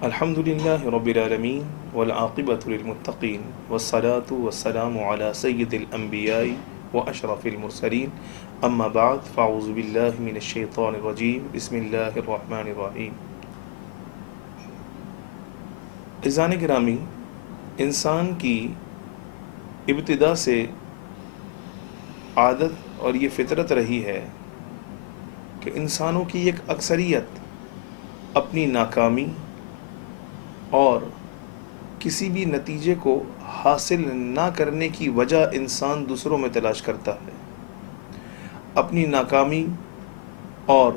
الحمد لله رب العالمين والعاقبة للمتقين والصلاة والسلام على سيد الأنبياء وأشرف المرسلين أما بعد فأعوذ بالله من الشيطان الرجيم بسم الله الرحمن الرحيم. عزیزان گرامی، انسان کی ابتدا سے عادت اور یہ فطرت رہی ہے کہ انسانوں کی ایک اکثریت اپنی ناکامی اور کسی بھی نتیجے کو حاصل نہ کرنے کی وجہ انسان دوسروں میں تلاش کرتا ہے. اپنی ناکامی اور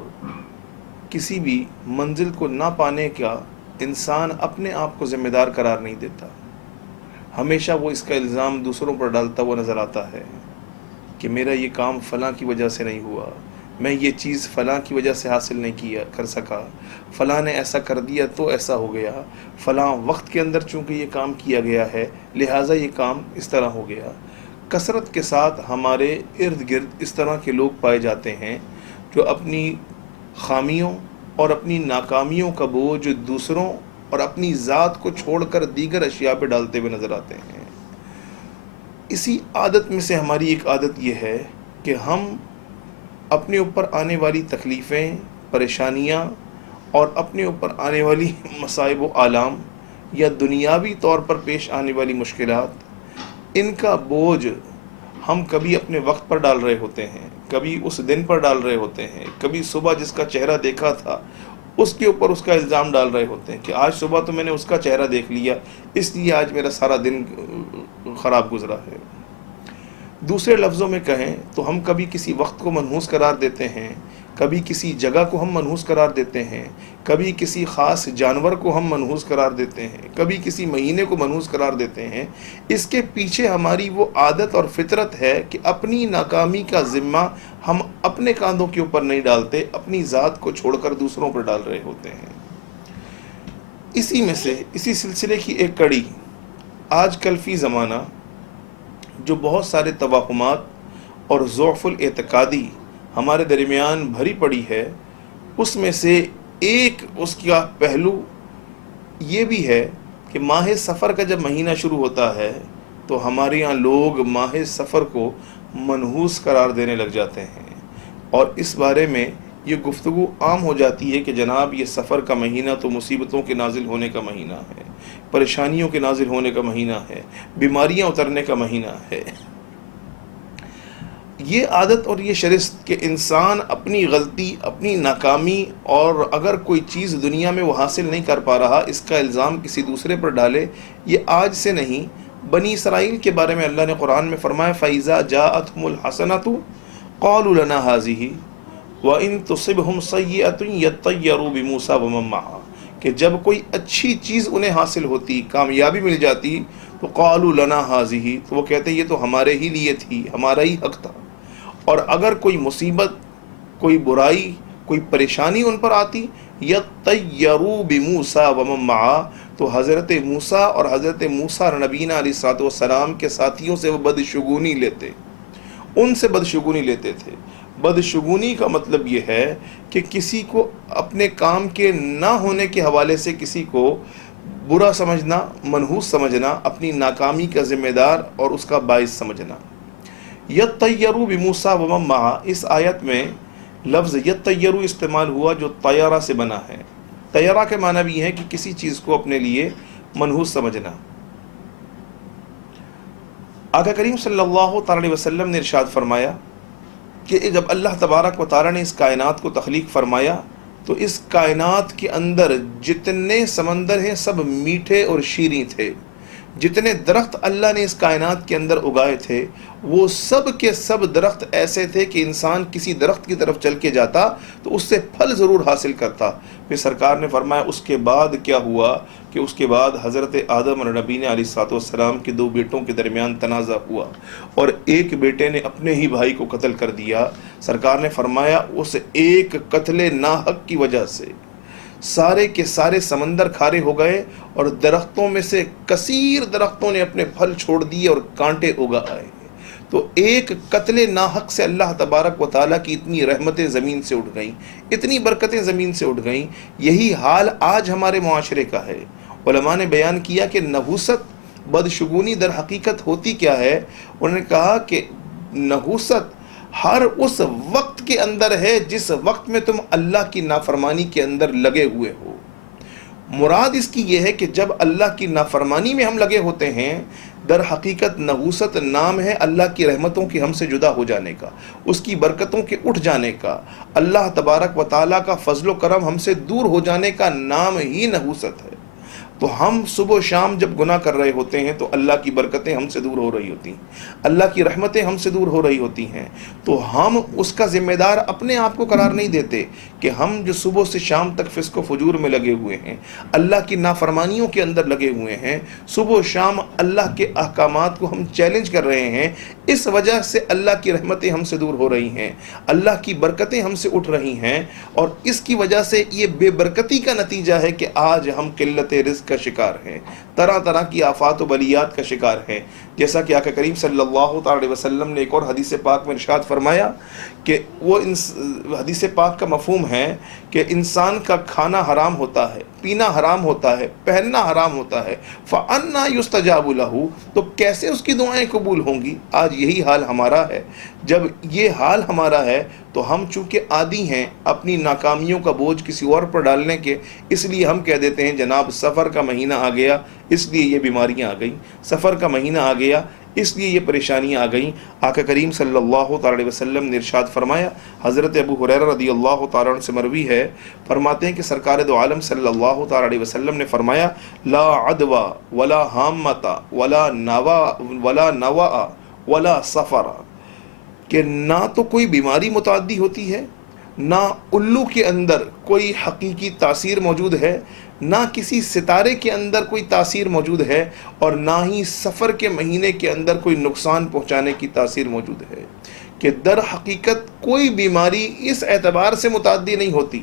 کسی بھی منزل کو نہ پانے کا انسان اپنے آپ کو ذمہ دار قرار نہیں دیتا. ہمیشہ وہ اس کا الزام دوسروں پر ڈالتا ہوا نظر آتا ہے کہ میرا یہ کام فلاں کی وجہ سے نہیں ہوا، میں یہ چیز فلاں کی وجہ سے حاصل نہیں کر سکا، فلاں نے ایسا کر دیا تو ایسا ہو گیا، فلاں وقت کے اندر چونکہ یہ کام کیا گیا ہے لہٰذا یہ کام اس طرح ہو گیا. کثرت کے ساتھ ہمارے ارد گرد اس طرح کے لوگ پائے جاتے ہیں جو اپنی خامیوں اور اپنی ناکامیوں کا بوجھ دوسروں اور اپنی ذات کو چھوڑ کر دیگر اشیاء پہ ڈالتے ہوئے نظر آتے ہیں. اسی عادت میں سے ہماری ایک عادت یہ ہے کہ ہم اپنے اوپر آنے والی تکلیفیں، پریشانیاں اور اپنے اوپر آنے والی مصائب و آلام یا دنیاوی طور پر پیش آنے والی مشکلات، ان کا بوجھ ہم کبھی اپنے وقت پر ڈال رہے ہوتے ہیں، کبھی اس دن پر ڈال رہے ہوتے ہیں، کبھی صبح جس کا چہرہ دیکھا تھا اس کے اوپر اس کا الزام ڈال رہے ہوتے ہیں کہ آج صبح تو میں نے اس کا چہرہ دیکھ لیا اس لیے آج میرا سارا دن خراب گزرا ہے. دوسرے لفظوں میں کہیں تو ہم کبھی کسی وقت کو منحوس قرار دیتے ہیں، کبھی کسی جگہ کو ہم منحوس قرار دیتے ہیں، کبھی کسی خاص جانور کو ہم منحوس قرار دیتے ہیں، کبھی کسی مہینے کو منحوس قرار دیتے ہیں. اس کے پیچھے ہماری وہ عادت اور فطرت ہے کہ اپنی ناکامی کا ذمہ ہم اپنے کاندھوں کے اوپر نہیں ڈالتے، اپنی ذات کو چھوڑ کر دوسروں پر ڈال رہے ہوتے ہیں. اسی میں سے اسی سلسلے کی ایک کڑی آج کل فی زمانہ جو بہت سارے توہمات اور ضعف الاعتقادی ہمارے درمیان بھری پڑی ہے، اس میں سے ایک اس کا پہلو یہ بھی ہے کہ ماہ سفر کا جب مہینہ شروع ہوتا ہے تو ہمارے یہاں لوگ ماہ سفر کو منحوس قرار دینے لگ جاتے ہیں، اور اس بارے میں یہ گفتگو عام ہو جاتی ہے کہ جناب یہ سفر کا مہینہ تو مصیبتوں کے نازل ہونے کا مہینہ ہے، پریشانیوں کے نازل ہونے کا مہینہ ہے، بیماریاں اترنے کا مہینہ ہے. یہ عادت اور یہ شرست کہ انسان اپنی غلطی، اپنی ناکامی اور اگر کوئی چیز دنیا میں وہ حاصل نہیں کر پا رہا اس کا الزام کسی دوسرے پر ڈالے، یہ آج سے نہیں. بنی اسرائیل کے بارے میں اللہ نے قرآن میں فرمایا فَإِذَا جَاءَتْهُمُ الْحَسَنَةُ قَالُوا لَنَا هَٰذِهِ وَإِن تُصِبْهُمْ سَيِّئَةٌ يَطَّيَّرُوا بِمُوسَىٰ وَمَن مَّعَهُ، کہ جب کوئی اچھی چیز انہیں حاصل ہوتی، کامیابی مل جاتی تو قَالُوا لَنَا هَٰذِهِ، تو وہ کہتے یہ تو ہمارے ہی لیے تھی، ہمارا ہی حق تھا. اور اگر کوئی مصیبت، کوئی برائی، کوئی پریشانی ان پر آتی یطیروا بموسیٰ ومن معہ، تو حضرت موسیٰ اور حضرت موسیٰ نبینا علیہ الصلوۃ والسلام کے ساتھیوں سے وہ بدشگونی لیتے، ان سے بدشگونی لیتے تھے. بدشگونی کا مطلب یہ ہے کہ کسی کو اپنے کام کے نہ ہونے کے حوالے سے کسی کو برا سمجھنا، منحوس سمجھنا، اپنی ناکامی کا ذمہ دار اور اس کا باعث سمجھنا. یطیروا بموسیٰ ومن معہ، اس آیت میں لفظ یطیروا استعمال ہوا جو طیارہ سے بنا ہے. طیارہ کے معنی بھی ہے کہ کسی چیز کو اپنے لیے منحوس سمجھنا. آقا کریم صلی اللہ تعالی علیہ وسلم نے ارشاد فرمایا کہ جب اللہ تبارک و تعالی نے اس کائنات کو تخلیق فرمایا تو اس کائنات کے اندر جتنے سمندر ہیں سب میٹھے اور شیریں تھے، جتنے درخت اللہ نے اس کائنات کے اندر اگائے تھے وہ سب کے سب درخت ایسے تھے کہ انسان کسی درخت کی طرف چل کے جاتا تو اس سے پھل ضرور حاصل کرتا. پھر سرکار نے فرمایا اس کے بعد کیا ہوا کہ اس کے بعد حضرت آدم اور نبی نے علیہ الصلوۃ والسلام کے دو بیٹوں کے درمیان تنازع ہوا اور ایک بیٹے نے اپنے ہی بھائی کو قتل کر دیا. سرکار نے فرمایا اس ایک قتل ناحق کی وجہ سے سارے کے سارے سمندر کھارے ہو گئے اور درختوں میں سے کثیر درختوں نے اپنے پھل چھوڑ دیے اور کانٹے اگا آئے. تو ایک قتل ناحق سے اللہ تبارک و تعالیٰ کی اتنی رحمتیں زمین سے اٹھ گئیں، اتنی برکتیں زمین سے اٹھ گئیں۔ یہی حال آج ہمارے معاشرے کا ہے۔ علماء نے بیان کیا کہ نحوست، بدشگونی در حقیقت ہوتی کیا ہے؟ انہوں نے کہا کہ نحوست ہر اس وقت کے اندر ہے جس وقت میں تم اللہ کی نافرمانی کے اندر لگے ہوئے ہو۔ مراد اس کی یہ ہے کہ جب اللہ کی نافرمانی میں ہم لگے ہوتے ہیں، در حقیقت نحوست نام ہے اللہ کی رحمتوں کے ہم سے جدا ہو جانے کا، اس کی برکتوں کے اٹھ جانے کا، اللہ تبارک و تعالیٰ کا فضل و کرم ہم سے دور ہو جانے کا نام ہی نحوست ہے۔ تو ہم صبح و شام جب گناہ کر رہے ہوتے ہیں تو اللہ کی برکتیں ہم سے دور ہو رہی ہوتی ہیں، اللہ کی رحمتیں ہم سے دور ہو رہی ہوتی ہیں، تو ہم اس کا ذمہ دار اپنے آپ کو قرار نہیں دیتے کہ ہم جو صبح سے شام تک فسق و فجور میں لگے ہوئے ہیں، اللہ کی نافرمانیوں کے اندر لگے ہوئے ہیں، صبح و شام اللہ کے احکامات کو ہم چیلنج کر رہے ہیں، اس وجہ سے اللہ کی رحمتیں ہم سے دور ہو رہی ہیں، اللہ کی برکتیں ہم سے اٹھ رہی ہیں، اور اس کی وجہ سے یہ بے برکتی کا نتیجہ ہے کہ آج ہم قلت رزق کا شکار ہیں، طرح طرح کی آفات و بلیات کا شکار ہیں۔ جیسا کہ آقا کریم صلی اللہ تعالی علیہ وسلم نے ایک اور حدیث پاک میں ارشاد فرمایا کہ وہ حدیث پاک کا مفہوم ہے کہ انسان کا کھانا حرام ہوتا ہے، پینا حرام ہوتا ہے، پہننا حرام ہوتا ہے، فَأَنَّا يُسْتَجَابُ لَهُ، تو کیسے اس کی دعائیں قبول ہوں گی؟ آج یہی حال ہمارا ہے۔ جب یہ حال ہمارا ہے تو ہم چونکہ عادی ہیں اپنی ناکامیوں کا بوجھ کسی اور پر ڈالنے کے، اس لیے ہم کہہ دیتے ہیں جناب سفر کا مہینہ آ گیا اس لیے یہ بیماریاں آ گئیں، سفر کا مہینہ آ گیا اس لیے یہ پریشانیاں آ گئیں۔ آقا کریم صلی اللہ تعالی علیہ وسلم نے ارشاد فرمایا، حضرت ابو ہریرہ رضی اللہ تعالی عنہ سے مروی ہے، فرماتے ہیں کہ سرکار دو عالم صلی اللہ تعالی علیہ وسلم نے فرمایا، لا عدوى ولا حامۃ ولا نوا ولا سفر، کہ نہ تو کوئی بیماری متعدی ہوتی ہے، نہ الو کے اندر کوئی حقیقی تاثیر موجود ہے، نہ کسی ستارے کے اندر کوئی تاثیر موجود ہے، اور نہ ہی سفر کے مہینے کے اندر کوئی نقصان پہنچانے کی تاثیر موجود ہے، کہ در حقیقت کوئی بیماری اس اعتبار سے متعدی نہیں ہوتی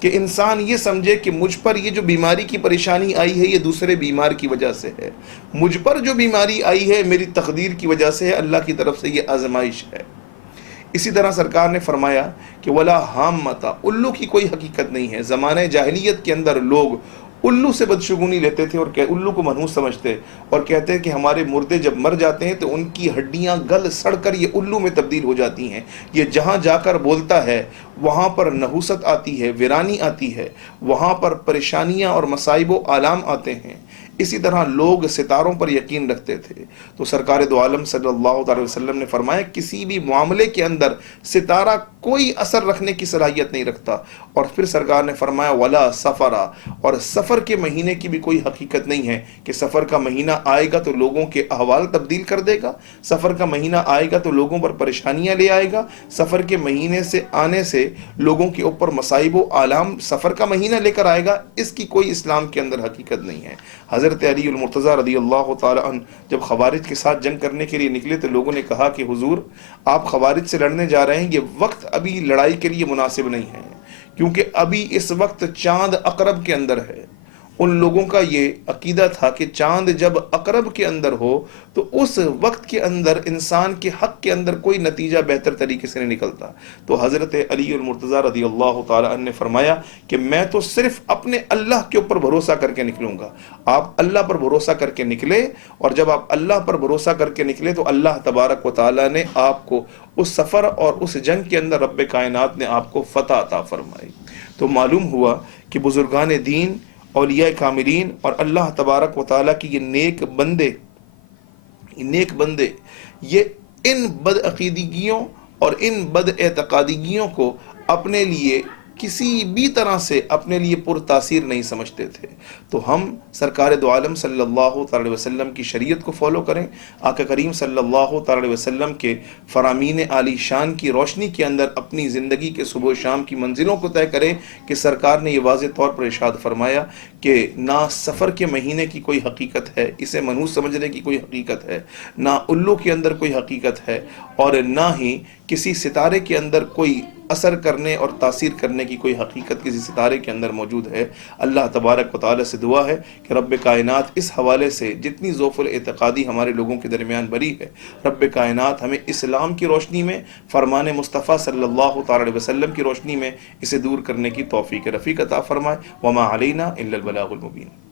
کہ انسان یہ سمجھے کہ مجھ پر یہ جو بیماری کی پریشانی آئی ہے یہ دوسرے بیمار کی وجہ سے ہے، مجھ پر جو بیماری آئی ہے میری تقدیر کی وجہ سے ہے، اللہ کی طرف سے یہ آزمائش ہے۔ اسی طرح سرکار نے فرمایا کہ ولا حامۃ، الو کی کوئی حقیقت نہیں ہے۔ زمانہ جاہلیت کے اندر لوگ الو سے بدشگونی لیتے تھے اور الو کو منحوس سمجھتے، اور کہتے ہیں کہ ہمارے مردے جب مر جاتے ہیں تو ان کی ہڈیاں گل سڑ کر یہ الو میں تبدیل ہو جاتی ہیں، یہ جہاں جا کر بولتا ہے وہاں پر نحوست آتی ہے، ویرانی آتی ہے، وہاں پر پریشانیاں اور مصائب و آلام آتے ہیں۔ اسی طرح لوگ ستاروں پر یقین رکھتے تھے، تو سرکار دو عالم صلی اللہ علیہ وسلم نے فرمایا کسی بھی معاملے کے اندر ستارہ کوئی اثر رکھنے کی صلاحیت نہیں رکھتا، اور پھر سرکار نے فرمایا ولا سفرا، اور سفر کے مہینے کی بھی کوئی حقیقت نہیں ہے کہ سفر کا مہینہ آئے گا تو لوگوں کے احوال تبدیل کر دے گا، سفر کا مہینہ آئے گا تو لوگوں پر پریشانیاں لے آئے گا، سفر کے مہینے سے آنے سے لوگوں کے اوپر مصائب و آلام سفر کا مہینہ لے کر آئے گا، اس کی کوئی اسلام کے اندر حقیقت نہیں ہے۔ حضرت علی المرتضیٰ رضی اللہ تعالی عنہ جب خوارج کے ساتھ جنگ کرنے کے لیے نکلے تو لوگوں نے کہا کہ حضور آپ خوارج سے لڑنے جا رہے ہیں، یہ وقت ابھی لڑائی کے لیے مناسب نہیں ہے، کیونکہ ابھی اس وقت چاند عقرب کے اندر ہے۔ ان لوگوں کا یہ عقیدہ تھا کہ چاند جب عقرب کے اندر ہو تو اس وقت کے اندر انسان کے حق کے اندر کوئی نتیجہ بہتر طریقے سے نہیں نکلتا۔ تو حضرت علی المرتضیٰ رضی اللہ تعالی عنہ نے فرمایا کہ میں تو صرف اپنے اللہ کے اوپر بھروسہ کر کے نکلوں گا۔ آپ اللہ پر بھروسہ کر کے نکلے، اور جب آپ اللہ پر بھروسہ کر کے نکلے تو اللہ تبارک و تعالی نے آپ کو اس سفر اور اس جنگ کے اندر رب کائنات نے آپ کو فتح عطا فرمائی۔ تو معلوم ہوا کہ بزرگان دین، اولیاء کاملین اور اللہ تبارک و تعالیٰ کی یہ نیک بندے یہ ان بد عقیدگیوں اور ان بد اعتقادگیوں کو اپنے لیے کسی بھی طرح سے اپنے لیے پر تاثیر نہیں سمجھتے تھے۔ تو ہم سرکار دو عالم صلی اللہ تعالی وسلم کی شریعت کو فالو کریں، آقا کریم صلی اللہ تعالی وسلم کے فرامین عالی شان کی روشنی کے اندر اپنی زندگی کے صبح و شام کی منزلوں کو طے کریں کہ سرکار نے یہ واضح طور پر ارشاد فرمایا کہ نہ سفر کے مہینے کی کوئی حقیقت ہے، اسے منحوس سمجھنے کی کوئی حقیقت ہے، نہ الو کے اندر کوئی حقیقت ہے، اور نہ ہی کسی ستارے کے اندر کوئی اثر کرنے اور تاثیر کرنے کی کوئی حقیقت کسی ستارے کے اندر موجود ہے، اللہ تبارک و تعالی سے دعا ہے کہ رب کائنات اس حوالے سے جتنی ذوف الاعتقادی ہمارے لوگوں کے درمیان بری ہے، رب کائنات ہمیں اسلام کی روشنی میں، فرمان مصطفیٰ صلی اللہ تعالی علیہ وسلم کی روشنی میں اسے دور کرنے کی توفیق رفیق عطا فرمائے۔ وما علینا الا البلاغ المبین۔